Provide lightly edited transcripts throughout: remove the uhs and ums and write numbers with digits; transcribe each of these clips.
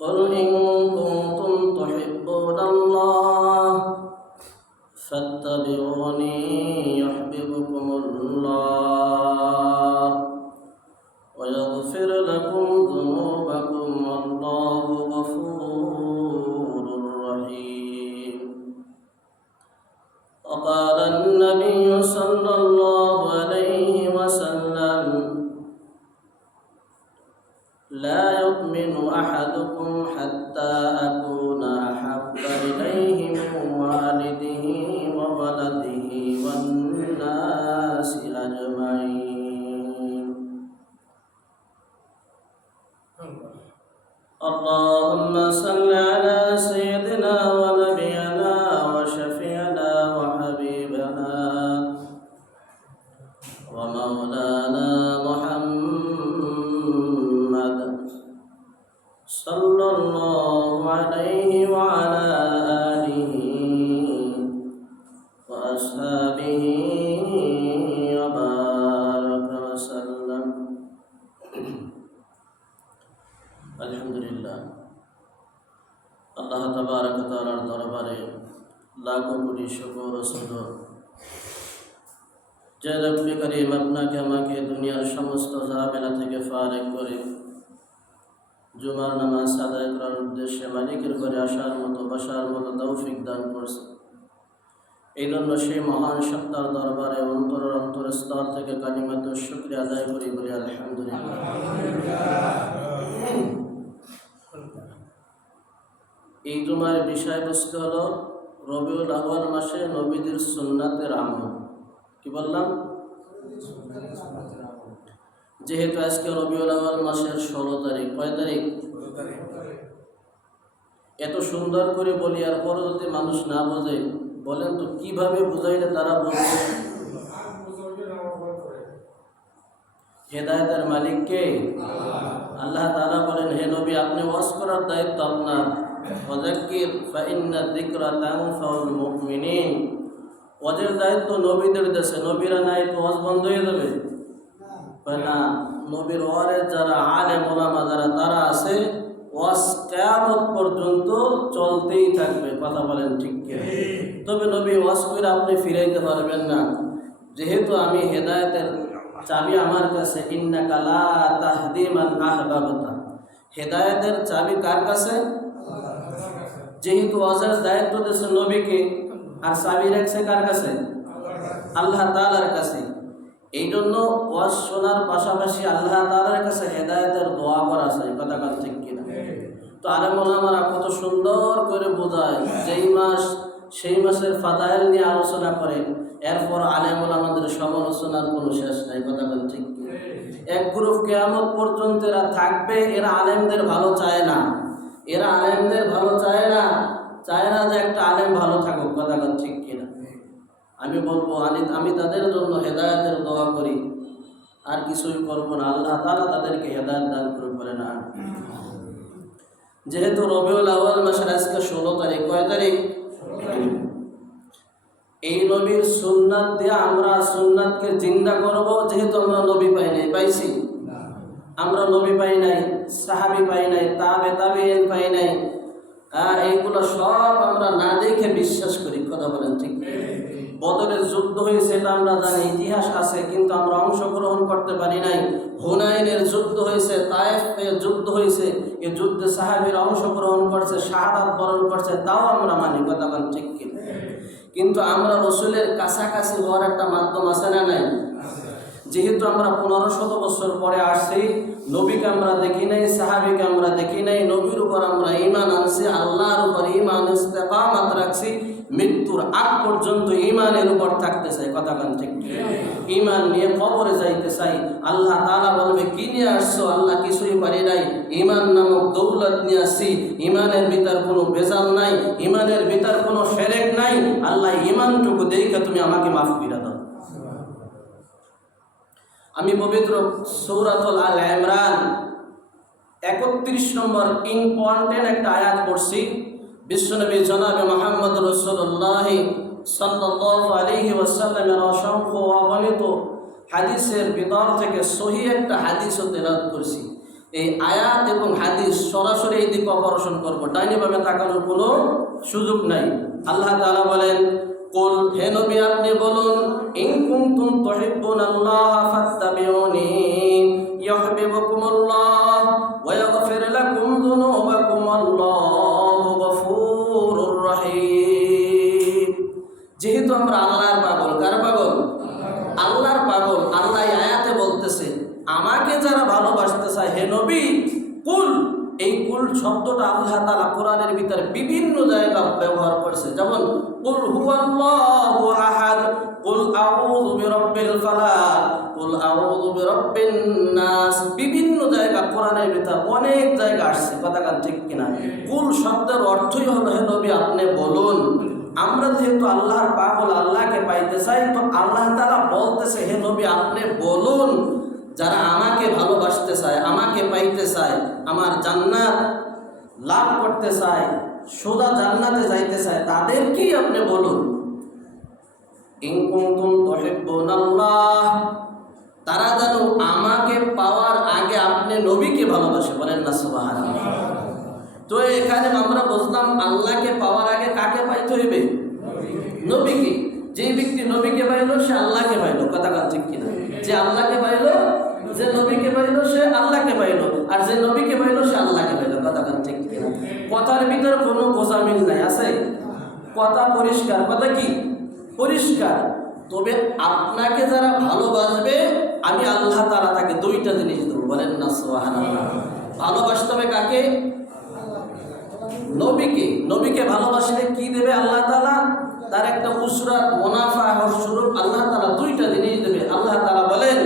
قل إن كنتم تحبون الله فاتبعوني يحببكم الله ويغفر لكم ذنوبكم والله غفور رحيم. وقال النبي صلى الله عليه وسلم: لا يؤمن أحدكم حتى أكون أحب إليه من والده وولده والناس أجمعين. اللهم صل على سيدنا ونبينا وشفيعنا وحبيبنا ومولانا محمد صلى الله عليه وعلى آله وأصحابه وبارك وسلم. আলহামদুলিল্লাহ, আল্লাহ তাবারক ওয়া তাআলার দরবারে লাখো কোটি শুকর ও সুজুদ যে রব্বে করিম আপনাকে আমাকে দুনিয়ার সমস্ত ঝামেলা থেকে ফারেক করে জুমার নামাজ আদায় করার উদ্দেশ্যে মালিকের ঘরে আসার মতো বসার মতো তৌফিক দান করছে। এই জন্য সেই মহান সত্তার দরবারে অন্তরের স্তর থেকে কালিমাতুল শুকরিয়া আদায় করি, বলি আলহামদুলিল্লাহ। এই জুমার বিষয়বস্তু হলো রবিউল আউয়াল মাসে নবীদের সুন্নাতের আমল। কি বললাম? যেহেতু আজকে রবিউল আউয়াল মাসের 16 তারিখ, কয় তারিখ? এত সুন্দর করে বলি আর পরে যদি মানুষ না বোঝে, বলেন তো কিভাবে বুঝাইলে তারা বলবে? হেদায়েতের মালিক কে? আল্লাহ তাআলা বলেন, হে নবী, আপনি ওয়াজ করার দায়িত্ব আপনার। ওয়াযাক্কির ফাইন্না যিকরা তানফাউল মুমিনিন। ওয়াজের দায়িত্ব নবীদের দেশে, নবীরা নাই তো ওয়াজ বন্ধ হয়ে যাবে না। নবীর ওয়ারের যারা আলেম ওলামা যারা তারা আছে, ওয়াজ কিয়ামত পর্যন্ত চলতেই থাকবে। কথা বলেন ঠিক কি? তবে নবী ওয়াজ করে আপনি ফিরাইতে পারবেন না, যেহেতু আমি হেদায়েতের চাবি আমার কাছে। ইন্নাকা লা তাহদি মান আহবাবতা। হেদায়েতের চাবি কার কাছে? যেহেতু ওয়াজের দায়িত্ব দিয়েছে নবীকে, আর চাবি রাখছে কার কাছে? আল্লাহ তাআলার কাছে। এই জন্য ওয়াজ শোনার পাশাপাশি আল্লাহ তাআলার কাছে হেদায়েতের দোয়া করা চাই। কথা কাল ঠিক কিনা? তো আলেম ওলামারা কত সুন্দর করে বোঝায়, যেই মাস সেই মাসের ফাদাইল নিয়ে আলোচনা করে, এরপর আলেম ওলামাদের সমালোচনার কোনো শেষ নাই। কথা কাল ঠিক কিনা? এক গ্রুপ কিয়ামত পর্যন্ত এরা থাকবে, এরা আলেমদের ভালো চায় না। এরা আলেমদের ভালো চায় না যে একটা আলেম ভালো থাকুক। কথা কাল ঠিক কিনা? আমি বলবো, আমি তাদের জন্য হেদায়েতের দোয়া করি, আর কিছুই করবো না। আল্লাহ তাআলা তাদেরকে হেদায়েত দান করে বলেন না। যেহেতু রবিউল আউয়াল মাসের আজকে 16 তারিখ, কয় তারিখ? এই নবীর সুন্নাত দিয়ে আমরা সুন্নাতকে জিন্দা করব। যেহেতু আমরা নবী পাই নাই, পাইছি? আমরা নবী পাই নাই, সাহাবী পাই নাই, তাবেঈন পাই নাই। এইগুলো সব আমরা না দেখে বিশ্বাস করি। কথা বলেন ঠিক? বদরের যুদ্ধ হয়েছে এটা আমরা জানি, ইতিহাস আছে, কিন্তু আমরা অংশগ্রহণ করতে পারি নাই। হুনাইনের যুদ্ধ হয়েছে, তায়েফের যুদ্ধ হয়েছে, এই যুদ্ধে সাহাবীরা অংশগ্রহণ করছে, শাহাদাত বরণ করছে, তাও আমরা মানি। কথা বলেন ঠিক কি? কিন্তু আমরা রাসূলের কাছাকাছি হওয়ার একটা মাধ্যম আছে না নাই? যেহেতু আমরা 1500 বছর পরে আসছি, নবীকে আমরা দেখি নাই, সাহাবীকে আমরা দেখি নাই, নবীর উপর আমরা ঈমান আনছি, আল্লাহর উপর ঈমান ইস্তেকামাত রাখছি, মৃত্যুর আগ পর্যন্ত ঈমানের উপর থাকতে চাই। কথা বলেন ঠিক? ঈমান নিয়ে কবরে যাইতে চাই। আল্লাহ তাআলা বলবে, কি নিয়ে আসছো? আল্লাহ কিছুই পারি নাই, ঈমান নামক দৌলত নিয়ে আসছি। ঈমানের ভিতর কোনো ভেজাল নাই, ঈমানের ভিতর কোনো শিরক নাই। আল্লাহ ঈমানটুকু দেখে তুমি আমাকে মাফ করে দাও। আমি পবিত্র সূরাতুল আল ইমরান 31 নম্বর ইম্পর্টেন্ট একটা আয়াত পড়ছি। বিশ্বনবী জনাবে মুহাম্মদ রাসূলুল্লাহ সাল্লাল্লাহু আলাইহি ওয়াসাল্লামের অসংখ্য অগণিত হাদিসের ভিতর থেকে সহিহ একটা হাদিসও তেলাওয়াত করছি। এই আয়াত এবং হাদিস সরাসরি এই দিকে অপারেশন করবো, ডাইনিভাবে তাকানোর কোনো সুযোগ নাই। আল্লাহ তাআলা বলেন, কুল, হে নবী আপনি বলুন, ইন কুনতুম তুহিব্বুনাল্লাহ ফাত্তাবিউনি ইউহিব্বুকুমুল্লাহ ওয়া ইয়াগফির লাকুম যুনুবাকুম, আল্লাহু গফুরুর রহিম। যেহেতু আমরা আল্লাহর পাগল, কার পাগল? আল্লাহর পাগল। আল্লাহ এই আয়াতে বলতেছে, আমাকে যারা ভালোবাসতে চায়, হে নবী কুল, এই কুল শব্দটা আল্লাহ তাআলা কোরআনের ভিতরে বিভিন্ন জায়গায় ব্যবহার করেছে। যেমন কুল হুয়াল্লাহু আহাদ, কুল আউযু বিরাব্বিল ফালাক, কুল আউযু বিরাব্বিন নাস, বিভিন্ন জায়গা কোরআনের ভিতরে অনেক জায়গা আসছে। কথা কান ঠিক কিনা? কুল শব্দের অর্থই হলো, হে নবী আপনি বলুন। আমরা যেহেতু আল্লাহর পাগল, আল্লাহকে পাইতে চাই, তো আল্লাহ তাআলা বলতেছে, হে নবী আপনি বলুন, যারা আমাকে ভালোবাসতে চায়, আমাকে পাইতে চায়, আমার জান্নাত লাভ করতে চায়, সোজা জান্নাতে যাইতে চায়, তাদেরকেই আপনি বলুন, ইন কুনতুম তুহিব্বুনাল্লাহ, তারা যেন আমাকে পাওয়ার আগে আপনি নবীকে ভালোবাসে। বলেন না সুবহানাল্লাহ। তো এখানে আমরা বুঝলাম, আল্লাহকে পাওয়ার আগে কাকে পাইতে হইবে? নবীকে। যে ব্যক্তি নবীকে পাইল সে আল্লাহকে পাইল। কথা কান ঠিক কিনা? যে আল্লাহকে পাইল, যে নবীকে পাইল সে আল্লাহকে পাইল, আর যে নবীকে পাইল সে আল্লাহকে পাইল। কথা কান ঠিক কিনা? কথার ভিতরে কোনো গোজামিল নাই, আছে? কথা পরিষ্কার। কথা কি? পরিষ্কার। তবে আপনাকে যারা ভালোবাসবে, আমি আল্লাহ তাআলা তাকে দুইটা জিনিস দেবো। বলেন না সুবহানাল্লাহ। ভালোবাসতে হবে কাকে? নবীকে। নবীকে ভালোবাসলে কি দেবে আল্লাহ তাআলা? তার একটা উসরাত, মুনাফা স্বরূপ আল্লাহ তাআলা দুইটা জিনিস দেবে। আল্লাহ তাআলা বলেন,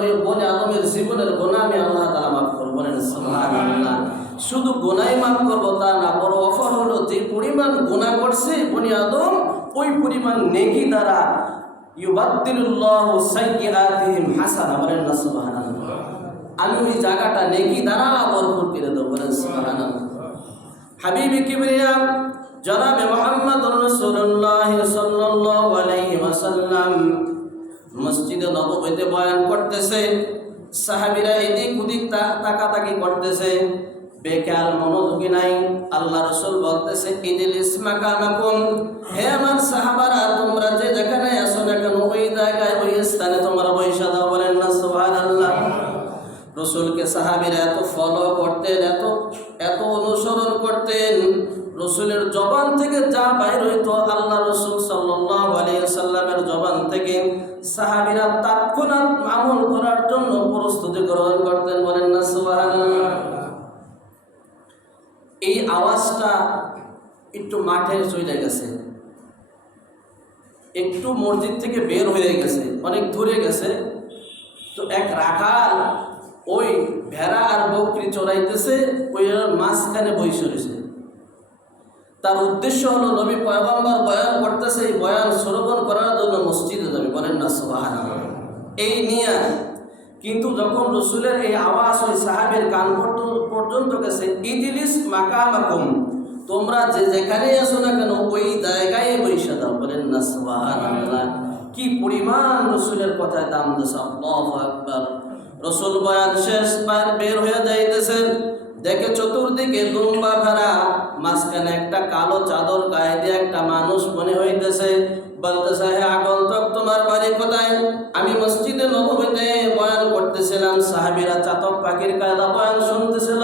ওই বনে আদমের জীবনের গুনাহ আমি আল্লাহ তাআলা মাফ করব। বলেন সুবহানাল্লাহ। শুধু গুনাহই মাফ করব তা না, বড় অফার হলো যে পরিমাণ গুনাহ করছে বনি আদম, ওই পরিমাণ নেকি দ্বারা ইউবাদদিলুল্লাহু সাইয়্যাতিহিম হাসানা। বলেন না সুবহানাল্লাহ। আমি ওই জায়গাটা নেকি দ্বারা ভরপুর করে দেব। বলেন সুবহানাল্লাহ। হাবিবে কিবরিয়া জনাবে মুহাম্মদুর রাসূলুল্লাহ সাল্লাল্লাহু আলাইহি ওয়াসাল্লাম মসজিদে নববীতে বয়ান করতেছে, সাহাবীরা এদিক ওদিক তাকাতাকি করতেছে, বেকার মনোযোগী নাই। আল্লাহ রাসূল বলতেছে, ইজলিস মাকামাকুম, হে আমার সাহাবারা তোমরা যে যেখানে আছো না কেন ওই জায়গায় ওই স্থানে তোমরা বসে যাও। বলেন না সুবহানাল্লাহ। রসুলকে সাহাবীরা এত ফলো করতেন, এত অনুসরণ করতেন, রসুলের জবান থেকে যা বাইর হইতো, আল্লাহ রসুল সাল্লাল্লাহু আলাইহি ওয়াসাল্লামের জবান থেকে সাহাবীরা তৎক্ষণাৎ আমল করার জন্য প্রস্তুতি গ্রহণ করতেন। বলেন না সুবহানাল্লাহ। এই আওয়াজটা একটু মাঠে চলে গেছে, একটু মসজিদ থেকে বের হয়ে গেছে, অনেক দূরে গেছে। তো এক রাখাল ওই ভেড়া আর বকরি চড়াইতেছে, ওই মাঝখানে বসে রয়েছে। তার উদ্দেশ্য হলো নবী পয়গম্বর বয়ান করতেছে, এই বয়ান শ্রবণ করার জন্য মসজিদে যাবে। বলেন না সুবহানাল্লাহ। এই নিয়া কিন্তু যখন রসুলের এই আওয়াজ ওই সাহাবের কান পর্যন্ত গেছে, ইজলিস মাকামাকুম, তোমরা যে যেখানে আসো না কেন ওই জায়গায় বসে দাও। বলেন না সুবহানাল্লাহ। কি পরিমাণ রসুলের কথায় দাম দিয়েছে। আল্লাহু আকবার। রসুল বয়ান শেষ, বের হয়ে যাইতেছেন, দেখে চতুর্দিকে দুম্বা ভরা, মাঝখানে একটা কালো চাদর গায়ে দিয়ে একটা মানুষ মনে হইতেছে। বলতেছে, হে আগন্তুক তোমার বাড়ি কোথায়? আমি মসজিদে নববীতে বয়ান করতেছিলাম, সাহাবীরা চাতক পাখির কায়দা বয়ান শুনতেছিল,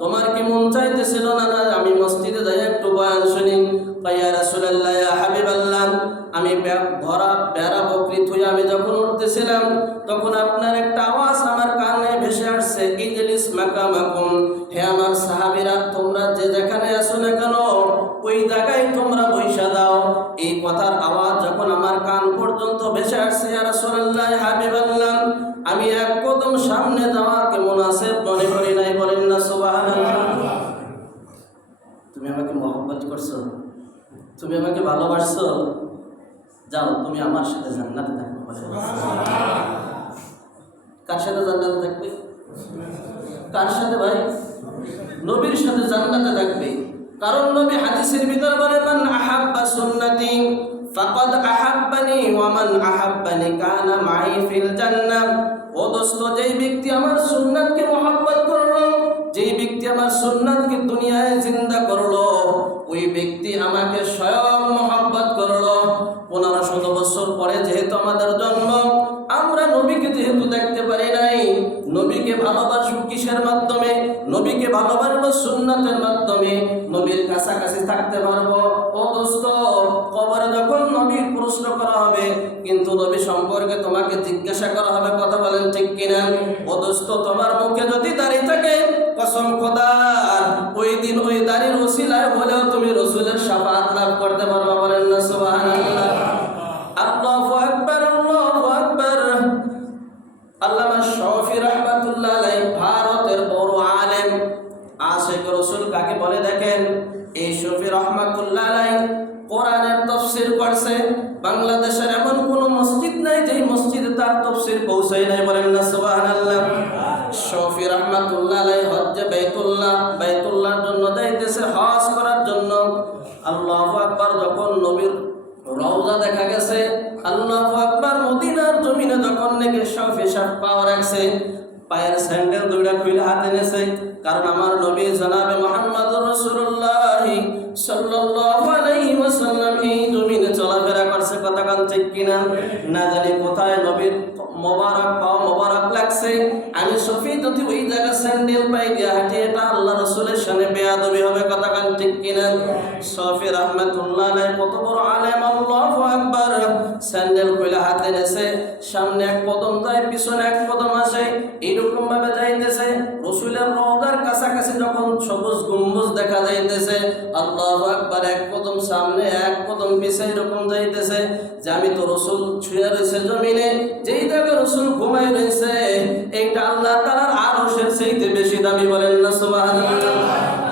তোমার কি মন চাইতেছিল না আমি মসজিদে যাই একটু বয়ান শুনি? ইয়া রাসূলুল্লাহ, ইয়া হাবিবাল্লাহ, আমি ভরা বেড়া বকরি থুই আমি যখন উঠতেছিলাম, তখন আপনার একটা আওয়াজ আমার কানে ভেসে আসছে, ইজলিস মাকামাকুম, হে আমার সাহাবীরা তোমরা যে যেখানে আসো না কেন ওই জায়গায় তোমরা বসে দাও। এই কথার আওয়াজ যখন আমার কান পর্যন্ত ভেসে আসছে, ইয়া রাসূলুল্লাহ, ইয়া হাবিবাল্লাহ, আমি এক কদম সামনে যাওয়াকে মুনাসিব মনে করি নাই। বলেন না সুবহানাল্লাহ। তুমি আমাকে মহব্বত করছো, তুমি আমাকে ভালোবাসছো, যাও তুমি আমার সাথে জান্নাতে থাকবে। কার সাথে জান্নাতে থাকবে? কার সাথে ভাই? নবীর সাথে জান্নাতে থাকবে। কারণ নবী হাদিসের ভিতরে বলে, মান আহাব্বা সুন্নতি ফাকাদ আহাব্বানি ওয়া মান আহাব্বানি কানা মাই ফিল জান্নাহ। ও দোস্ত, যেই ব্যক্তি আমার সুন্নাতকে মহব্বত করলো, যেই ব্যক্তি আমার সুন্নাতকে দুনিয়ায় জিন্দা করলো, ওই ব্যক্তি আমাকে স্বয়ং মহব্বত করলো। 1500 বছর পরে যেহেতু আমাদের জন্ম, আমরা নবীকে যেহেতু দেখতে পারি নাই, নবীকে ভালোবাসবো কিসের মাধ্যমে? নবীকে ভালোবাসবো সুন্নাতের মাধ্যমে, নবীর কাছাকাছি থাকতে পারবো। ও দোস্ত, কবরে যখন নবীর প্রশ্ন করা হবে, কিন্তু নবী সম্পর্কে তোমাকে জিজ্ঞাসা করা হবে, কথা বলেন ঠিক কিনা? ও দোস্ত, তোমার মুখে যদি দাড়ি থাকে, কসম খোদার, ওই দিন ওই দাড়ির ওসিলায় হলেও তুমি রাসূলের শাফাআত লাভ করতে পারবে। বলেন না সুবহানাল্লাহ। আল্লাহু আকবার, আল্লাহু আকবার। আল্লামা শফি রাহমাতুল্লাহ আলাইহি ভারতের বড় আলেম, আশিক রাসূল কাকে বলে দেখেন? এই শফি রাহমাতুল্লাহ আলাইহি কোরআনের তাফসীর করছে। বাংলাদেশের এমন কোন মসজিদ নাই যেই মসজিদে তার তাফসীর পৌঁছায় নাই। বলেন না সুবহানাল্লাহ। শফি রাহমাতুল্লাহ আলাইহি হজ্জে বাইতুল্লাহর জন্য যাইতেছে, হজ করার জন্য। আল্লাহু আকবার। যখন নবীর রওজা দেখা গেছে, আল্লাহু আকবার, মদিনার জমিনে যখন নাকি শফি সাহেব পাওয়া রাখছে, পায়ের স্যান্ডেল দুইটা খুলে হাতে নেছে, কারণ আমার নবী জনাবে মুহাম্মদুর রাসূলুল্লাহ সাল্লাল্লাহু আলাইহি ওয়াসাল্লাম এই জমিনে চলাফেরা করছে। কথা কান ঠিক কিনা? না জানি কোথায় নবীর মোবারক পাও মোবারক লাগছে। আমি শফি যদি ওই জায়গা স্যান্ডেল পাই দিয়ে হাঁটি, এটা আল্লাহ রাসূলের সামনে বেয়াদবি হবে। কথা কান ঠিক কিনা? শফি রাহমাতুল্লাহ আলাইহি কত বড় আলেম, আল্লাহু আকবার। স্যান্ডেল খুলে হাতে নেছে, সামনে এক কদম যায়, পিছনে এক কদম আসে, এইরকম ভাবে যাইতেছে। রাসূলের রওজার কাছাকাছি যখন সবুজ গম্বুজ দেখা যাইতেছে, আল্লাহু আকবার, এক কদম সামনে এক কদম পিছে এরকম যাইতেছে যে আমি তো রাসূল ছুঁয়ে রয়েছে জমিনে, যেই জায়গায় রাসূল ঘুমায় রয়েছে, এইটা আল্লাহ তাআলার আরশের চাইতে বেশি দামি। বলেন না সুবহানাল্লাহ।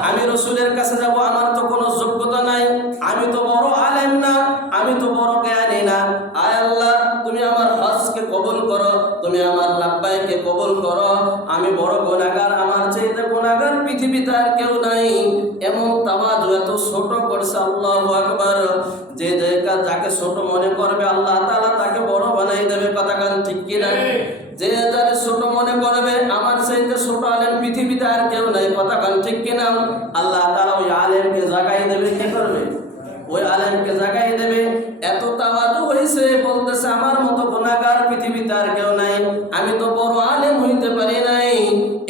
আমি রাসূলের কাছে যাব, আমার তো কোনো যোগ্যতা নাই, আমি তো বড় আলেম না, আমি তো বড় জ্ঞানী না। আয় আল্লাহ, তুমি আমার হজকে কবুল করো, তুমি আমার লাব্বাইকে কবুল করো। আমি বড় গুনাহগার, আমার চাইতে গুনাহগার পৃথিবীতে আর কেউ নাই। এমন তাওয়াজু, এত ছোট করছে। আল্লাহু আকবার। যে জায়গা যাকে ছোট মনে করবে, আল্লাহ তাআলা তাকে বড় বানাই দেবে। কথা কান ঠিক কিনা? যে যারে ছোট মনে করবে, আমার চাইতে ছোট আলেম পৃথিবীতে আর কেউ নাই। কথা কান ঠিক কিনা? আল্লাহ তাআলা ওই আলেমকে জাগাই দেবে। কি করবে? ওই আলেমকে জাগাই দেবে। এত তাওয়াজু হইছে, বলতেছে আমার মতো গুনাহগার পৃথিবীতে আর কেউ নাই, আমি তো বড় আলেম হইতে পারি নাই।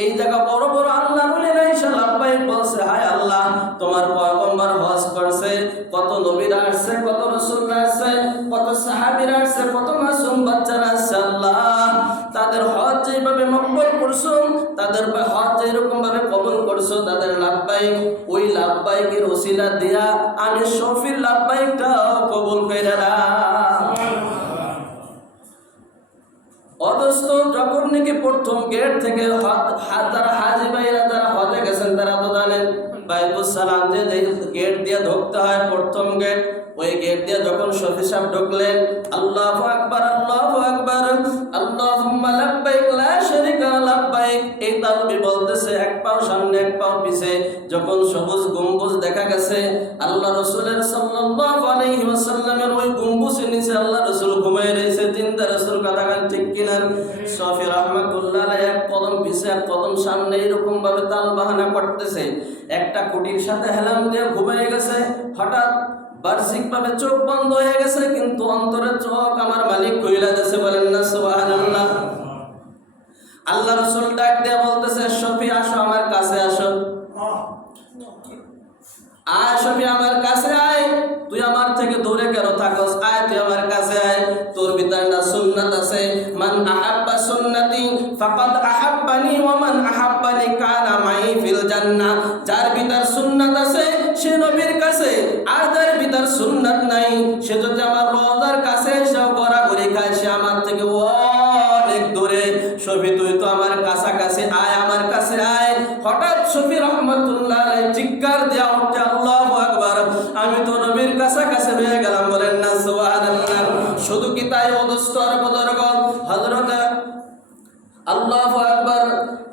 এই জায়গা বড় বড় আল্লাহর ওলি নাই, লাব্বাইক বলছে, হায় আল্লাহ, তোমার পয়গম্বর হজ করছে, কত নবীরা আসছে, কত রাসূলরা আসছে, কত সাহাবীরা আসছে, কত মাসুম বাচ্চারা আসছে। আল্লাহ, তাদের হজ যেভাবে মকবুল করছো, তাদের হজ যেরকম ভাবে কবুল করছো, তাদের লাব্বাইক, ওই লাব্বাইকের ওসিলা দিয়া আমি শফির লাব্বাইকটাও কবুল করে না। অথচ যখন নাকি প্রথম গেট থেকে যারা হাজি ভাইরা যারা হজে গেছেন, তারা তো জানেন বাইতুল সালাম যে গেট দিয়ে ঢুকতে হয়, প্রথম গেট, ওই গেট দিয়ে যখন শফি সাহেব ঢুকলেন, আল্লাহু আকবার, আল্লাহু আকবার, আল্লাহুম্মা লাব্বাইক লা শারীকা লাব্বাইক, এই তাকবীর বলতেছে, এক পাও সামনে এক পাও পিছে। যখন সবুজ গম্বুজ দেখা গেছে, আল্লাহ রাসূলের সাল্লাল্লাহু আলাইহি ওয়াসাল্লামের ওই গম্বুজের নিচে আল্লাহ রাসূল ঘুমায় রয়েছে। চিন্তা রাসূল কথা কান ঠিক কিনা? শফি রাহমাতুল্লাহ আলাইহি এক কদম পিছে এক কদম সামনে এরকম ভাবে তাল বাহানা করতেছে। একটা কুটির সাথে হেলাম দিয়ে ঘুমিয়ে গেছে। হঠাৎ বার্ষিক ভাবে চোখ বন্ধ হয়ে গেছে, কিন্তু অন্তরের চোখ আমার মালিক কইলা দিয়েছে। বলেন না সুবহানাল্লাহ। আল্লাহ রাসূল ডাক দিয়ে বলতেছে, শফি আসো, আমার কাছে আসো। আয় শফি, আমার কাছে আয়, তুই আমার থেকে দূরে কেন থাকস? আয়, তুই আমার কাছে আয়। তোর ভিতরে না সুন্নাত আছে, মান আহাব্বা সুন্নতি ফাকাদ আহাব্বানি ওয়া মান আহাব্বানি কানা মাই ফিল জান্নাহ। যার ভিতর সুন্নাত আছে সে নবীর কাছে, আর যার ভিতর সুন্নাত নাই সে যদি আমার রওজার কাছে এসে ঘোরাঘুরি খায়, সে আমার থেকে অনেক দূরে। শফি, তুই তো আমার কাছাকাছি আয়, আমার কাছে আয়। হঠাৎ শফি রাহমাতুল্লাহ আলাইহি চিৎকার দিয়া উঠে, আল্লাহু আকবার, আমি তো নবীর কাছাকাছি হয়ে গেলাম। বলেন না সুবহানাল্লাহ। শুধু কি তাই, ওদস্ত আর বুজুর্গ হযরত আল্লাহু আকবার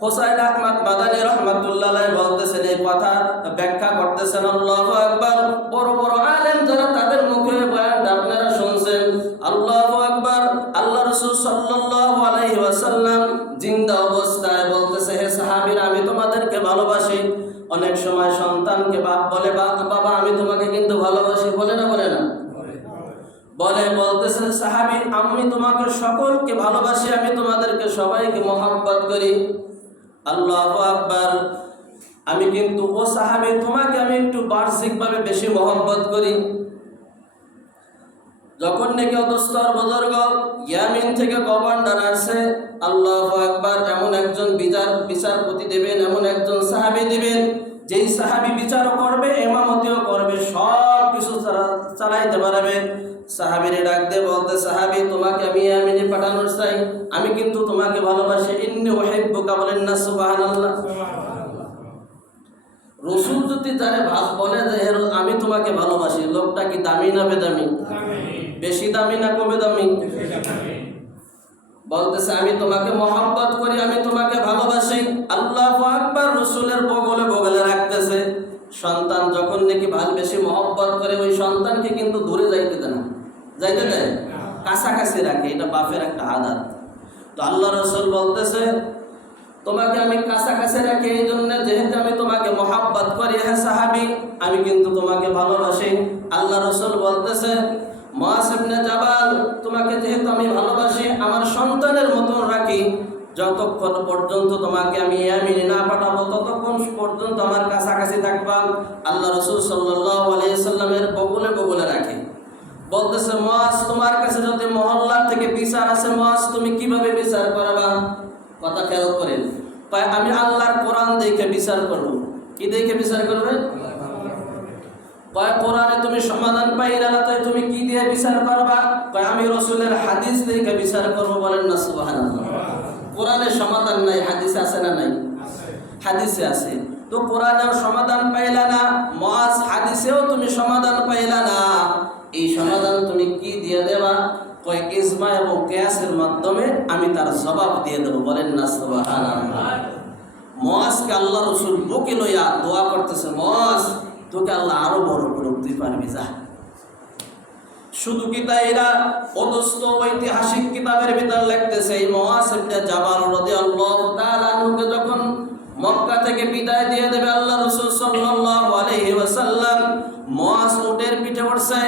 হোসাইন আহমদ মাদানী রাহমাতুল্লাহ আলাইহি বলতেছেন, এই কথা ব্যাখ্যা করতেছেন। আল্লাহু আকবার। বড় বড় আলেম যারা, তাদের মুখে বয়ানটা আপনারা ভালোবাসি। অনেক সময় সন্তানকে বাপ বলে, বাবা আমি তোমাকে কিন্তু ভালোবাসি, বলে না বলে না? বলতেছেন সাহাবী, আমি তোমাকে সকলকে ভালোবাসি, আমি তোমাদেরকে সবাইকে মহব্বত করি। আল্লাহু আকবার। আমি কিন্তু ও সাহাবী তোমাকে আমি একটু বার্ষিকভাবে বেশি মহব্বত করি। যখন নাকি অদস্তর বুজুর্গ ইয়ামিন থেকে গভর্নর আসছে, আল্লাহু আকবার, এমন একজন বিচারপতি দেবেন, এমন একজন সাহাবী দিবেন, যেই সাহাবী বিচারও করবে, ইমামতিও করবে, সব কিছু চালাইতে পারবে। সাহাবীরে ডাক দিয়ে বলতে, সাহাবী তোমাকে আমি ইয়ামিনে পাঠানো চাই, আমি কিন্তু তোমাকে ভালোবাসি। ইন্নী উহিব্বুকা, বলেন না সুবহানাল্লাহ। রাসূল যদি যারে বলে যে আমি তোমাকে ভালোবাসি, লোকটা কি দামি না বেদামি? বেশি দামি না কমে দামি? বলতেছে আমি তোমাকে মহব্বত করি, আমি তোমাকে ভালোবাসি। আল্লাহু আকবার। রাসূলের বগলে রাখতেছে। সন্তান যখন নাকি বেশি মহব্বত করে, ওই সন্তানকে কিন্তু দূরে যাইতে দেয়, কাছাকাছি রাখে। এটা বাপের একটা আদত। তো আল্লাহ রাসূল বলতেছে তোমাকে আমি কাছাকাছি রাখি এই জন্য, যেহেতু আমি তোমাকে মহব্বত করি। হ্যাঁ সাহাবী, আমি কিন্তু তোমাকে ভালোবাসি। আল্লাহ রাসূল বলতেছে মুআজ ইবনে জাবাল, তোমাকে যেহেতু আমি ভালোবাসি, আমার সন্তানের মতন রাখি, যতক্ষণ পর্যন্ত তোমাকে আমি ইয়ামিনে না পাঠাবো ততক্ষণ পর্যন্ত আমার কাছাকাছি থাকবা। আল্লাহ রাসূল সাল্লাল্লাহু আলাইহি সাল্লামের বগলে রাখে। বলতেছে মুআজ, তোমার কাছে যদি মহল্লা থেকে বিচার আছে, মুআজ তুমি কিভাবে বিচার করবা? কথা খেয়াল করেন। আমি আল্লাহর কোরআন দেখে বিচার করব। কি দেখে বিচার করবে? কোরআনে তুমি সমাধান পাইলা না, তাই তুমি কি দিয়ে বিচার করবা? আমি রাসূলের হাদিস দেখে বিচার করব, বলেন না সুবহানাল্লাহ। কোরআনে সমাধান নাই, হাদিসে আছে না নাই? হাদিসে আছে। তো কোরআনেও সমাধান পাইলা না, মুআজ হাদিসেও তুমি সমাধান পাইলা না, এই সমাধান তুমি কি দিয়ে দেবা? ইজমা এবং কিয়াসের মাধ্যমে আমি তার জবাব দিয়ে দেব, বলেন না সুবহানাল্লাহ। মুআজকে আল্লাহ রাসূল বুকে লইয়া দোয়া করতেছে, মুআজ তোকে আল্লাহ আরো বড় করে উঠতে পারবি, যা। শুধু কি তাই না, অদস্ত ঐতিহাসিক কিতাবের ভিতর লিখতেছে মুআজ ইবনে জাবাল রাদিয়াল্লাহু তাআলা আনহুকে যখন মক্কা থেকে বিদায় দিয়ে দেবে আল্লাহ রাসূল সাল্লাল্লাহু আলাইহি ওয়াসাল্লাম, মুআজ উটের পিঠে উঠছে,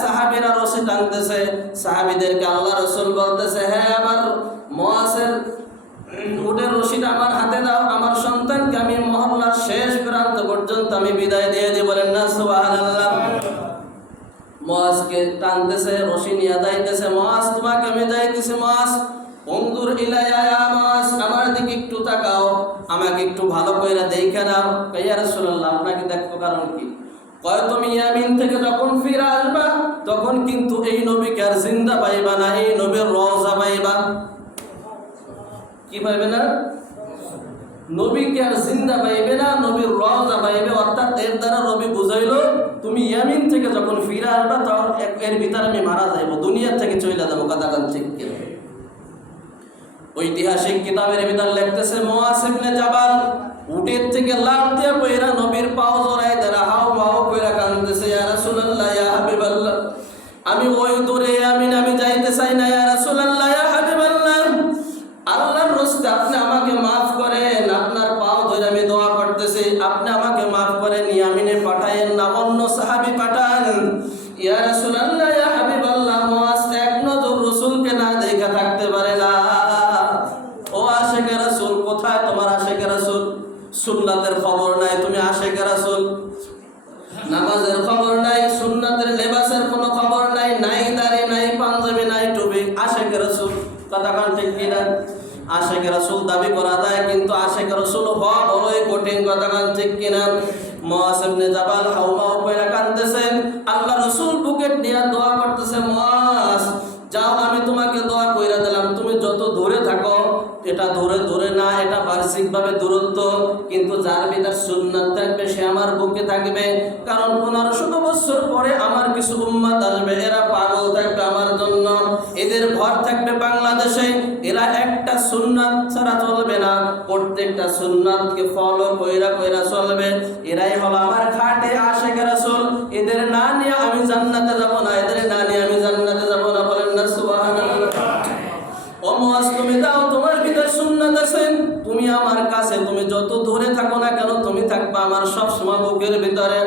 সাহাবীরা রশি টানতেছে। সাহাবীদেরকে আল্লাহ রাসূল বলতেছে, হ্যাঁ আমার মুআজের উটের রশিটা আমার হাতে দাও, আমার সন্তানকে আমি মহল্লার শেষ প্রান্ত পর্যন্ত আমি বিদায় দিয়ে দিই, বলেন না সুবহানাল্লাহ। মুআজকে টানতেছে, রশি নিয়ে যাইতেছে, মুআজ তোমাকে আমি যাইতেছি, মুআজ উনজুর ইলাইয়া ইয়া মুআজ, আমার দিকে একটু তাকাও, আমাকে একটু ভালো কইরা দেখে নাও। ইয়া রাসূলুল্লাহ, আপনাকে দেখবো কারণ কি? কয় তুমি ইয়ামিন থেকে যখন ফিরে আসবা তখন কিন্তু এই নবীকে আর জিন্দা পাইবা না, এই নবীর রওজা পাইবা। কি পাইবে না? নবীকে আর জিন্দা পাইবে না, নবীর রওজা পাইবে। অর্থাৎ এর দ্বারা নবী বুঝাইলো তুমি ইয়ামিন থেকে যখন ফিরে আসবা তখন এর ভিতরে আমি মারা যাইব, দুনিয়া থেকে চলে যাবো। কথা কান ঠিক কি? ঐতিহাসিক কিতাবের ভিতর লিখতেছে মুআজ ইবনে জাবাল উটের থেকে লাফ দিয়ে পয়রা নবীর পাও জড়ায় ধরে হাও মাও কইরা কাঁদতেছে, ইয়া রাসূলুল্লাহ, ইয়া হাবিবাল্লাহ, আমি ওই দূরে আমি যাইতে চাই না, ইয়া রাসূলুল্লাহ, ইয়া হাবিবাল্লাহ, আল্লাহর রাস্তায় আপনি আমাকে maaf করেন, আপনার পাও ধরে আমি দোয়া করতেছি, আপনি আমাকে maaf করেন, ইয়ামিনে পাঠায়েন না, অন্য সাহাবী পাঠান। ইয়া রাসূলুল্লাহ, ইয়া হাবিবাল্লাহ, মুআজ এক নজর রাসূলকে না দেখা থাকতে পারে না। ও আশিকে রাসূল, কোথায় তোমার আশিকে রাসূল? সুন্নাতের খবর নাই, তুমি আশিকে রাসূল। নামাজের খবর নাই, সুন্নাতের লেবাসের কোনো খবর নাই, নাই দাড়ি, নাই পাঞ্জাবি, নাই টুপি, আশিকে রাসূল। কথা কান ঠিক কিনা? আশিকে রাসূল দাবি করা যায়, কিন্তু আশিকে রাসূল হওয়া বড়ই কঠিন। কথা কান ঠিক কিনা? মুআজ ইবনে জাবাল হাওমাও কইরা কাঁদতেছেন, আল্লাহ রাসূল বুকে নিয়ে দোয়া করতেছে, মুআজ যাও, আমি তোমাকে দোয়া কইরা দিলাম, তুমি যত দূরে থাকো, এটা দূরে না, এটা বার্ষিকভাবে দূরত্ব, কিন্তু যার ভিতর সুন্নাত থাকবে সে আমার বুকে থাকবে। কারণ 1500 বছর পরে আমার কিছু উম্মত আসবে, এরা পাগল থাকবে আমার জন্য, এদের ভর থাকবে বাংলাদেশে, এরা একটা সুন্নাত ছাড়া চলবে না, প্রত্যেকটা সুন্নাতকে ফলো কইরা চলবে। এরাই হলো আমার খাঁটি আশিকে রাসূল। এদের না নিয়ে আমি জান্নাতে যাব না, এদের না নিয়ে আমি জান্নাতে যাব না, বলেন না সুবহানাল্লাহ। ও মুআজ, তুমি যাও, তোমার ভিতর সুন্নাত আছে, তুমি আমার কাছে, তুমি যত দূরে থাকো না থাকবে আমার সব সময় বুকের ভিতরে।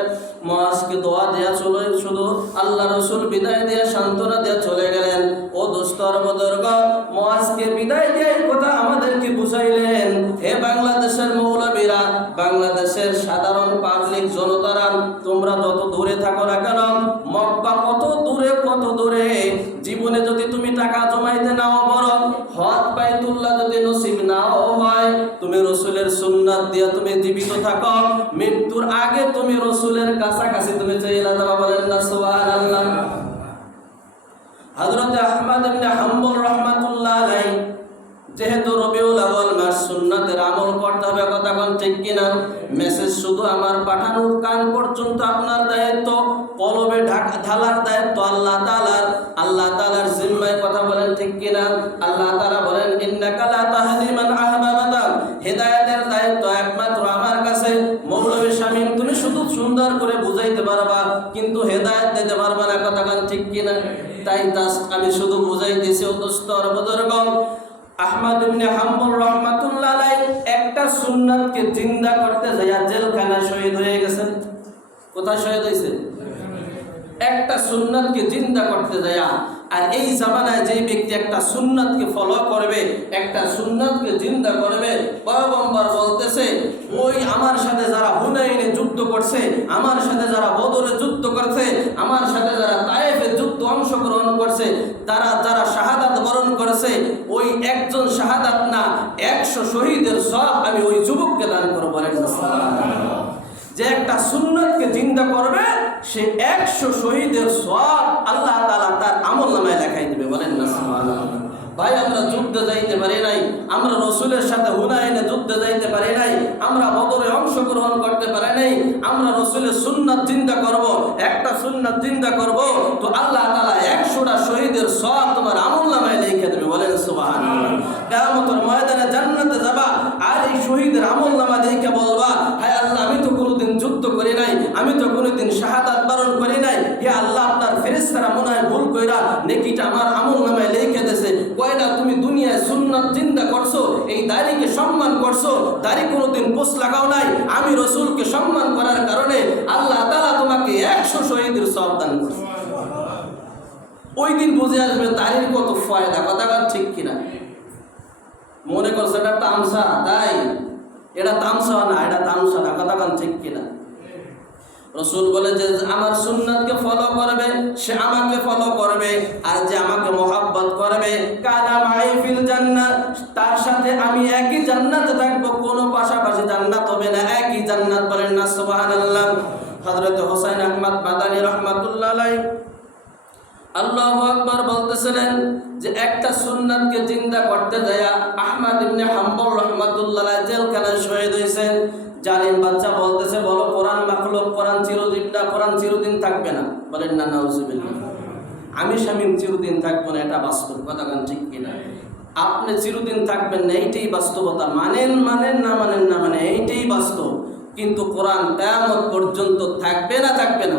মুআজকে দোয়া দেয়া চলে, শুধু আল্লাহ রসুল বিদায় দিয়ে সান্ত্বনা দিয়ে চলে গেলেন। ও দোস্তর বুজুর্গ, মুআজকে বিদায় দিয়ে এই কথা আমাদেরকে বুঝাইলেন, হে বাংলাদেশের মৌলবীরা, বাংলাদেশের সাধারণ পাবলিক জনতারা, তোমরা যত দূরে থাকো না কেন, মক্কা কত দূরে, জীবনে যদি তুমি টাকা জমাইতে নাও পারো, হজ বাইতুল্লাহ যদি নসিব নাও হয়, তুমি রসুলের সুন্নাত দিয়ে তুমি জীবিত থাকো, মৃত্যুর আগে তুমি রসুলের কাছাকাছি তুমি চাইলা যাবা। বলেন না সুবহানাল্লাহ। হযরত আহমদ ইবনে হাম্বল রাহমাতুল্লাহ আলাইহি, যেহেতু রবিউল আউয়াল মাস, সুন্নাতের আমল করতে হবে, কথা কোন ঠিক কিনা? মেসেজ শুধু আমার পাঠানোর কান পর্যন্ত আপনার দায়িত্ব, কলবে ঢালার দায়িত্ব আল্লাহ তাআলার জিম্মায়, কথা বলেন ঠিক কিনা? আল্লাহ তাআলা বলেন, ইন্নাকা লা তাহদি মান আহবাবতা, হেদায়েতের দায়িত্ব একমাত্র আমার কাছে। মৌলভী শামীম, তুমি শুধু সুন্দর করে বুঝাইতে পারবা, কিন্তু হেদায়েত দিতে পারবা না, কথা কোন ঠিক কিনা? তাই আমি শুধু বুঝাইতেছি। ও দোস্তর বুজুর্গ, আহমদ ইবনে হাম্বল রাহমাতুল্লাহ আলাইহি একটা সুন্নাতকে জিন্দা করতে যাইয়া জেলখানায় শহীদ হয়ে গেছেন। কোথায় শহীদ হয়েছে? একটা সুন্নাতকে জিন্দা করতে যাইয়া। আর এই জামানায় যে ব্যক্তি একটা সুন্নাতকে ফলো করবে, একটা সুন্নাতকে জিন্দা করবে, পয়গম্বর বলতেছে, ওই আমার সাথে যারা হুনাইনে যুদ্ধ করছে, আমার সাথে যারা বদরে যুদ্ধ করছে, আমার সাথে যারা তায়েফে যুদ্ধ অংশগ্রহণ করছে, তারা যারা শাহাদাত বরণ করেছে, ওই একজন শাহাদাত না 100 শহীদের সওয়াব আমি ওই যুবককে দান করব। যে একটা সুন্নাতকে জিন্দা করবে, সে 100 শহীদের সওয়াব আল্লাহ তাআলা তার আমলনামায় লেখাই দিবে। বলেন না সুবহানাল্লাহ। ভাই, আমরা যুদ্ধে যাইতে পারি নাই, আমরা রসুলের সাথে হুনাইনে যুদ্ধে যাইতে পারি নাই, আমরা বদরে অংশগ্রহণ করতে পারি নাই, আমরা রসুলের সুন্নাত জিন্দা করব, একটা সুন্নাত জিন্দা করব, তো আল্লাহ তাআলা 100টা শহীদের সওয়াব তোমার আমলনামায় লিখে দেবে। বলেন সুবহানাল্লাহ। কিয়ামতের ময়দানে জান্নাতে যাবা, আর এই শহীদের আমলনামা দেখে বলবা, হায় আল্লাহ, আমি তো কোনোদিন যুদ্ধ করি নাই, আমি তো কোনোদিন শাহাদাত বরণ করি নাই, হে আল্লাহ, আপনার ফেরেশতারা মনে হয় ভুল কইরা নেকিটা আমার আমলনামায় লিখে দিয়েছে। কয়টা তুমি দুনিয়ায় সুন্নাত জিন্দা করছো, এই দাড়িকে সম্মান করছো, দাড়ি কোনোদিন পোস্ট লাগাও নাই, আমি রসুলকে সম্মান করার কারণে আল্লাহ তাআলা তোমাকে 100 শহীদের সওয়াব দান করছে। ওই দিন বুঝে আসবে দাড়ির কত ফায়দা, কথা ঠিক কিনা? মনে করছে এটা তামসা, তাই এটা তামসা না, এটা তামসা না, কথা ঠিক কিনা? রসুল বলে যে আমার সুন্নাতকে ফলো করবে, সে আমাকে ফলো করবে, আর যে আমাকে মোহাব্বত করবে, কানা মাই ফিল জান্নাত, তার সাথে আমি একই জান্নাতে থাকবো, কোনো পাশাপাশি জান্নাত হবে না, একই জান্নাত। বলেন না সুবহানাল্লাহ। হযরত হুসাইন আহমদ মাদানী রাহমাতুল্লাহ আলাইহি আল্লাহু আকবার বলতেছিলেন যে একটা সুন্নাতকে জিন্দা করতে যায়া আহমদ ইবনে হাম্বল রাহমাতুল্লাহ আলাইহি জেলখানায় শহীদ হয়েছেন। জালিম বাচ্চা বলতেছে, বলো কোরআন মাখলুক, কোরআন চিরদিন না, কোরআন চিরদিন থাকবে না। বলেন না নাউজুবিল্লাহ। আমি শামীম চিরদিন থাকবো না, এটা বাস্তব, কথা ঠিক কিনা? আপনি চিরদিন থাকবেন না, এইটাই বাস্তবতা। মানেন না মানেন, এইটাই বাস্তব। কিন্তু কোরআন কিয়ামত পর্যন্ত থাকবে না, থাকবে না,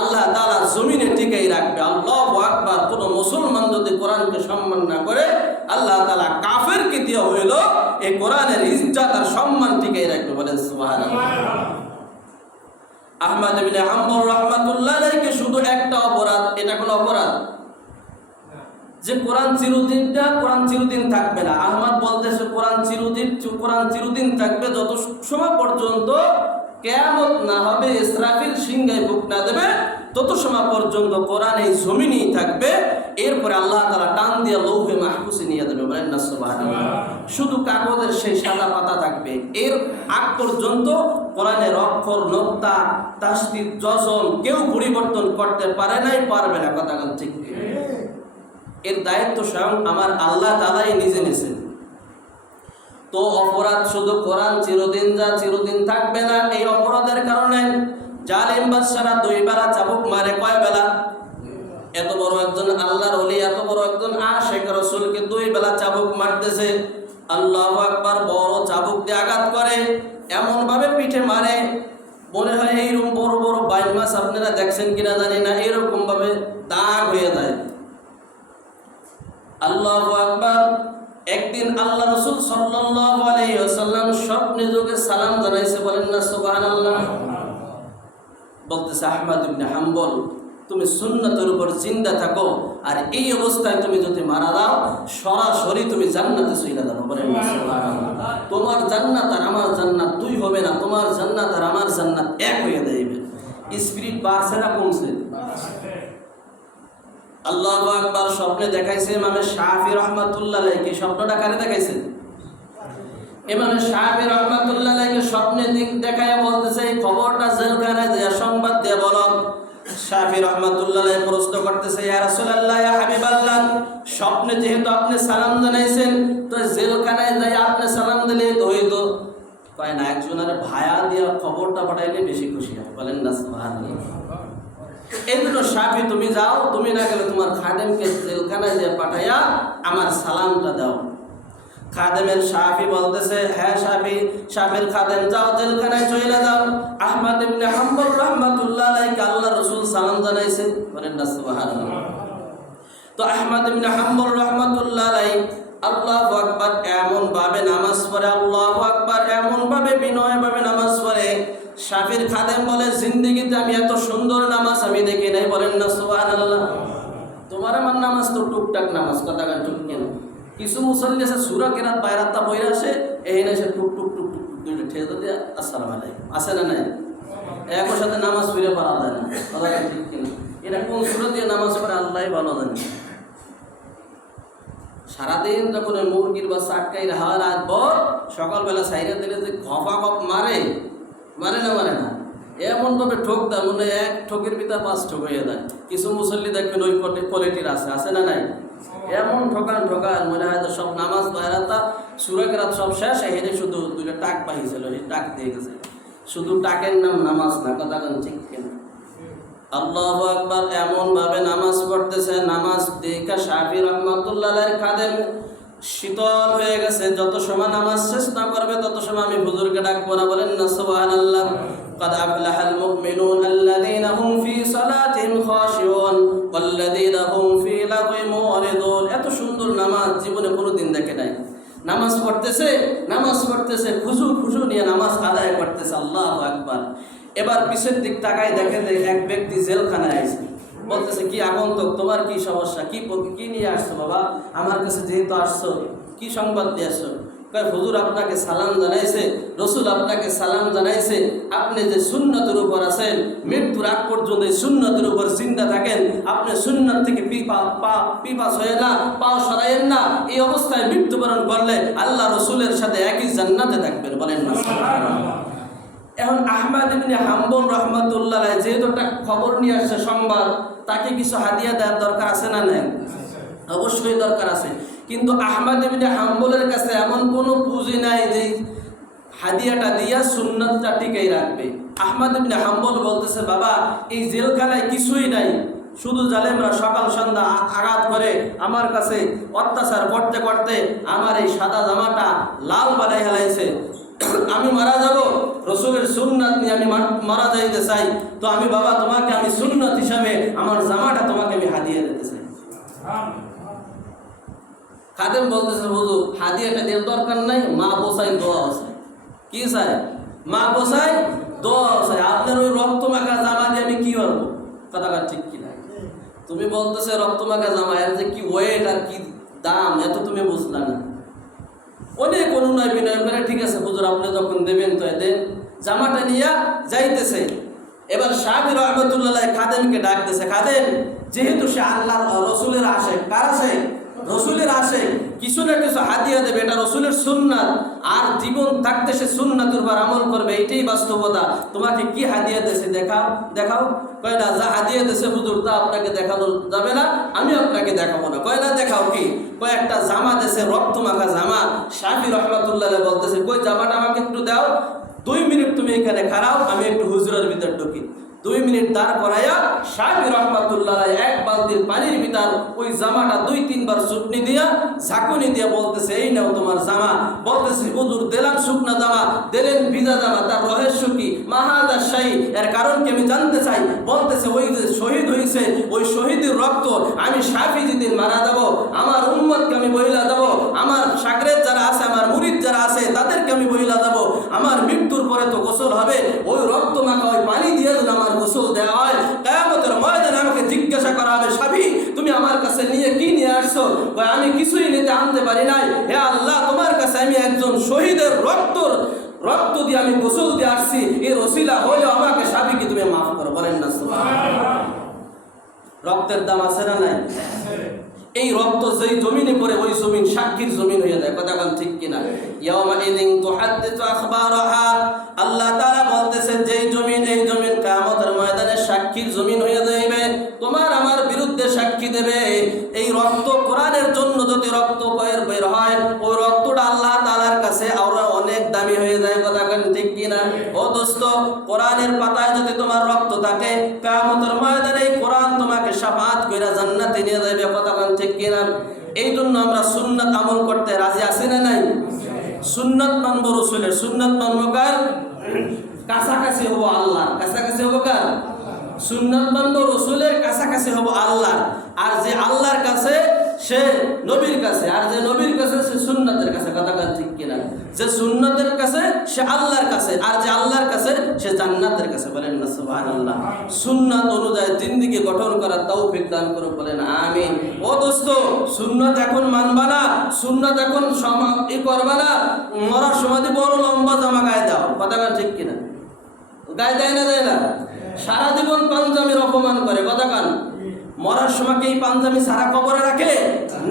আল্লাহ তাআলা জমিনে টিকাই রাখবে। আল্লাহু আকবার। কোন মুসলমান যদি কোরআনকে সম্মান না করে, আল্লাহ তাআলা কাফেরকে দিয়ে হইল এই কোরআনের ইজ্জত আর সম্মান টিকাই রাখবে। বলেন সুবহানাল্লাহ। আহমদ ইবনে হাম্বল রাহমাতুল্লাহ আলাইহি শুধু একটা অপরাধ, এটা কোন অপরাধ যে কোরআন চিরদিন থাকবে না। আহমদ বলতেছে কোরআন চিরদিন থাকবে, যত সময় পর্যন্ত কিয়ামত না হবে, ইসরাফিল সিংহায় ফুঁক না দেবে, তত সময় পর্যন্ত কোরআন এই জমিনেই থাকবে। এরপরে আল্লাহ তাআলা টান দিয়ে লৌহে মাহফুজে নিয়ে দেবে। বলেন না সুবহানাল্লাহ। শুধু কাগজের সেই সাদা পাতা থাকবে। এর আগ পর্যন্ত কোরআনের অক্ষর, নোক্তা, তাসদীদ, জজম কেউ পরিবর্তন করতে পারে নাই, পারবে না, কথা ঠিক। এর দায়িত্ব স্বয়ং আমার আল্লাহ তাআলাই নিজে নিয়েছেন। তো অপরাধ শুধু কোরআন চিরদিন থাকবে না, এই অপরাধের কারণে জালিম বাদশারা 2 বেলা চাবুক মারে। কয় বেলা? এত বড় একজন আল্লাহর ওলি, এত বড় একজন আশিক রাসূলকে 2 বেলা চাবুক মারতেছে। আল্লাহু আকবার। বড় চাবুক দিয়ে আঘাত করে, এমন ভাবে পিঠে মারে, মনে হয় এইরকম বড় বড় বাইল মাছ আপনারা দেখছেন কিনা জানি না, এরকম ভাবে দাগ হয়ে যায়। আল্লাহু আকবার। একদিন আল্লাহ রাসূল সাল্লাল্লাহু আলাইহি ওয়াসাল্লাম স্বপ্ন নিজকে সালাম জানাইছে, বলেন না সুবহানাল্লাহ। বলতেছে আহমদ ইবনে হাম্বল, তুমি সুন্নতের উপর জিন্দা থাকো, আর এই অবস্থায় তুমি যদি মারা যাও সরাসরি তুমি জান্নাতে চলে যাবে, বলেন না সুবহানাল্লাহ। তোমার জান্নাত আর আমার জান্নাত দুই হবে না, তোমার জান্নাত আর আমার জান্নাত এক হয়ে যাবে। স্পিরিট বাড়ছে না কমছে? আল্লাহু আকবার। স্বপ্নে দেখাইছে ইমাম শাফি রাহমাতুল্লাহ আলাইহি। কি স্বপ্নটা কারে দেখাইছে? ইমাম শাফি রাহমাতুল্লাহ আলাইহি স্বপ্নে দেখায় বলতেছে এই খবরটা জেলখানায় যে সংবাদ দিয়ে বলো। শাফি রাহমাতুল্লাহ আলাইহি প্রশ্ন করতেছে, ইয়া রাসূলুল্লাহ, ইয়া হাবিবাল্লাহ, স্বপ্নে যেহেতু আপনি সালাম জানাইছেন, তো জেলখানায় যাই আপনি সালাম দিলে তো হইতো। কয় না, একজনের ভায়া দিয়া খবরটা পাঠাইলে বেশি খুশি হয়, বলেন না সুবহানাল্লাহ। এই জন্য শাফি তুমি যাও, তুমি না গেলে তোমার খাদেমকে জেলখানায় দিয়ে পাঠাইয়া আমার সালামটা দাও। খাদেমের শাফি বলতেছে, হ্যাঁ শাফির খাদেম, যাও জেলখানায় চলে যাও। আহমদ ইবনে হাম্বল রাহমাতুল্লাহ আলাইহি আল্লাহ রাসূল সালাম জানাইছে, বলেন না সুবহানাল্লাহ। তো আহমদ ইবনে হাম্বল রাহমাতুল্লাহ আলাইহি আল্লাহু আকবার এমন ভাবে নামাজ পড়ে, আল্লাহু আকবার এমন ভাবে বিনয় ভাবে নামাজ পড়ে। শাফির খাদেম বলে, জিন্দেগিতে আমি এত সুন্দর নামাজ আমি দেখি নাই, বলেন না সুবহানাল্লাহ। তোমার আমার নামাজ তো টুকটাক নামাজ, কথা গান টুক কেন। কিছু মুসল্লি আছে সূরা কেরাত বাইরাতটা বইরা আসে, এইনে সে টুক টুক টুক টুক দুইটা ঠেলে দিয়ে আসসালামু আলাইকুম, আছে না নাই? একর সাথে নামাজ ফিরে পড়া যায় না, কথা গান ঠিক কিনা। এটা কোন সূরা দিয়ে নামাজ পড়ে আল্লাহই ভালো জানে। সারাদিন যখন মুরগির বা চাটকাই হাওয়া রাখবো, সকালবেলা সাইরা দিলে যে ঘপা ঘপ মারে না, এমন ভাবে ঠোক দেয় মনে হয় এক ঠোকের ভিতর 5 ঠোক হয়ে যায়। কিছু মুসল্লি দেখবেন ওই কোয়ালিটির আছে না নাই? এমন ঠোকান মনে হয় তো সব নামাজ বাইরাতা সূরা কেরাত সব শেষ, হেরে শুধু দুইটা টাক পাইছিল, সেই টাক দিয়ে গেছে। শুধু টাকের নাম নামাজ না, কথা গান ঠিক কিনা। আল্লাহু আকবার এমন ভাবে নামাজ পড়তেছে, নামাজ দেখা শাফি রাহমাতুল্লাহ আলাইহির খাদেম শীতল হয়ে গেছে। যত সময় নামাজ শেষ না করবে তত সময় আমি হুজুরকে ডাকবো না, বলেন না সুবহানাল্লাহ। قد أفلح المؤمنون الذين هم في صلاتهم خاشعون والذين هم في لغو معرضون। এত সুন্দর নামাজ জীবনে কোনোদিন দেখে নাই। নামাজ পড়তেছে খুশু নিয়ে নামাজ আদায় করতেছে, আল্লাহু আকবার। এবার পিছের দিক তাকায় দেখে যে এক ব্যক্তি জেলখানায় আছে। বলতেছে, কি আগন্তক, তোমার কি সমস্যা, কি নিয়ে আসছো বাবা? আমার কাছে যেহেতু আসছো, কি সংবাদ দিয়ে আসছো? কয়, হুজুর আপনাকে সালাম জানাইছে, রসুল আপনাকে সালাম জানাইছে, আপনি যে সুন্নতের উপর আছেন, মৃত্যুর আগ পর্যন্ত এই সুন্নতের উপর জিন্দা থাকেন, আপনি সুন্নত থেকে পিপাস হয়ে না, পাও সরাইয়েন না। এই অবস্থায় মৃত্যুবরণ করলে আল্লাহ রসুলের সাথে একই জান্নাতে থাকবেন, বলেন না সুবহানাল্লাহ। এখন আহমদ ইবনে হাম্বল রাহমাতুল্লাহ আলাইহি যেহেতু একটা খবর নিয়ে আসছে, সংবাদ, তাকে কিছু হাদিয়া দেওয়ার দরকার আছে না নাই? অবশ্যই দরকার আছে। কিন্তু আহমদ ইবনে হাম্বলের কাছে এমন কোনো পুঁজি নাই যে হাদিয়াটা দিয়া সুন্নতটা টিকাই রাখবে। আহমদ ইবনে হাম্বল বলতেছে, বাবা এই জেলখানায় কিছুই নাই, শুধু জালেমরা সকাল সন্ধ্যা আঘাত করে আমার কাছে অত্যাচার করতে করতে আমার এই সাদা জামাটা লাল বানাই হেলাইছে। আমি মারা যাব, রসুলের সুন্নাত নিয়ে আমি মারা যাইতে চাই। তো আমি বাবা তোমাকে আমি সুন্নাত হিসাবে আমার জামাটা তোমাকে আমি হাদিয়া দিতে চাই। খাদেম বলতেছে, হুজুর হাদিয়াটা দেওয়ার দরকার নাই, মা বসাই দোয়া আছে। কি চাই? মা বসাই দোয়া আছে। আপনার ওই রক্ত মাখা জামা দিয়ে আমি কি করবো? কথা ঠিক কিনা? তুমি বলতেছে রক্ত মাখা জামা, এর যে কি ওয়েট আর কি দাম, এত তুমি বুঝলা না। অনেক অনুনয় বিনয় করে, ঠিক আছে হুজুর আপনি যখন দেবেন তো দেন। জামাটা নিয়ে যাইতেছে। এবার শাফি রাহমাতুল্লাহ আলাইহি খাদেমকে ডাকতেছে, খাদেম যেহেতু সে আল্লাহর রসুলের আশেক, কার আশেক? রসুলের আশেক, কিছু না কিছু হাদিয়া দেবে, এটা রসুলের সুন্নাত। আর জীবন থাকতে সে সুন্নাতের উপর আমল করবে, এটাই বাস্তবতা। তোমাকে কি হাদিয়া দিয়েছে দেখাও। কয় না, যা হাদিয়া দিয়েছে হুজুর তা আপনাকে দেখানো যাবে না, আমি আপনাকে দেখাবো না। কয় না, দেখাও কি? কয় একটা জামা দেশে রক্ত মাখা জামা। শাফি রাহমাতুল্লাহ আলাইহি বলতেছে, কই জামাটা আমাকে একটু দাও। 2 মিনিট তুমি এখানে খাড়াও, আমি একটু হুজুরের ভিতর ঢুকি। 2 মিনিট দাঁড় করাইয়া শাফি রাহমাতুল্লাহ আলাইহি এক বালতির পানির ভিতর ওই জামাটা 2-3 বার চুটনি দিয়া ঝাঁকুনি দিয়া বলতেছে, এই নাও তোমার জামা। বলতেছে, হুজুর দিলাম শুকনা জামা, দিলেন ভিজা জামা, তার রহস্য কি? মাহাদা শাহী, এর কারণ কি আমি জানতে চাই। বলতেছে, ওই যে শহীদ হয়েছে, ওই শহীদের রক্ত আমি শাফি যেদিন মারা যাব, আমার উম্মতকে আমি বহিলা দেব, আমার শাগরেদ যারা আছে, আমার মুরিদ যারা আছে তাদেরকে আমি বহিলা দেব। আমার মৃত্যুর পরে তো গোসল হবে, ওই রক্ত মাখা ওই পানি দিয়ে যদি আমার গোসল দেওয়া হয়, কিয়ামতের ময়দানে আমাকে জিজ্ঞাসা করা হবে, সাবি তুমি আমার কাছে কি নিয়ে আসছো? কয় আমি কিছুই আনতে পারি নাই, হে আল্লাহ তোমার কাছে আমি একজন শহীদের রক্ত দিয়ে আমি গোসল দিয়ে আসছি, এর ওসিলা হলেও আমাকে সাবিকে তুমি মাফ করো। বলেন না সুবহানাল্লাহ। রক্তের দাম আছে না নাই? এই রক্ত যেই জমিনে পড়ে ওই জমিন সাক্ষীর জমিন হয়ে যায়। কথা বল ঠিক কিনা? ইয়াওমা ইযিন তুহাদ্দিসু আখবারাহা, আল্লাহ তাআলা বলতেছেন যেই জমিন, এই জমিন কিয়ামতের ময়দানে সাক্ষীর জমিন হয়ে যাবে, তোমার আমার বিরুদ্ধে সাক্ষী দেবে। এই রক্ত কোরআনের জন্য যদি রক্ত বের হয়, ওই রক্তটা আল্লাহ তাআলার কাছে আরো অনেক দামি হয়ে যায়। কথা বল ঠিক কিনা? ও দোস্ত, কোরআনের পাতায় যদি তোমার রক্ত থাকে, কিয়ামতের ময়দানে এই কোরআন তোমাকে শাফাআত কইরা জান্নাতে নিয়ে যাবে। কথা বল ঠিক কিনা? এই জন্য আমরা সুন্নাত আমল করতে রাজি আছি না নাই? সুন্নাত মানবো, রাসূলের সুন্নাত মানবো, কার কাছাকাছি হবো আল্লাহ, কাছাকাছি হবো কার? সুন্নাত মানবো, রাসূলের কাছাকাছি হবো আল্লাহ। আর যে আল্লাহর কাছে সে নবীর কাছে, আর যে নবীর কাছে সে সুন্নাতের কাছে। কথা বল ঠিক কিনা? যে সুন্নাতের কাছে সে আল্লাহর কাছে, আর যে আল্লাহর কাছে সে জান্নাতের কাছে। বলেন না সুবহানাল্লাহ। সুন্নাত অনুযায়ী জিন্দেগি গঠন করার তৌফিক দান করুন। বলেন আমিন। ও দোস্ত, সুন্নাত এখন মানবা না, সুন্নাত এখন করবা না, মরার সময় বড় লম্বা জামা গায়ে দাও। কথা বল ঠিক কিনা? গায়ে দেয় না, দেয় না? সারা জীবন পাঞ্জাবির অপমান করে। কথা কান, মরার সময় কি পাঞ্জাবি সারা কবরে রাখে?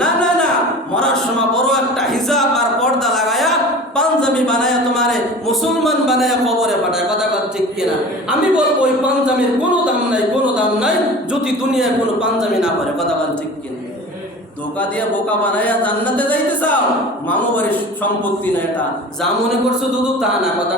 না না না, মরার সময় বড় একটা হিজাব আর পর্দা লাগায়া পাঞ্জাবি বানায়া তোমারে মুসলমান বানায়া কবরে পাঠায়। কথা বল ঠিক কিনা? আমি বলবো ওই পাঞ্জাবির কোনো দাম নাই, কোনো দাম নাই যদি দুনিয়ায় কোনো পাঞ্জাবি না পরে। কথা বল ঠিক কিনা? ধোকা দিয়ে বোকা বানায়া জান্নাতে যাইতে চাও? মামু বাড়ির সম্পত্তি না এটা, যা মনে করছো দুধ তা না। কথা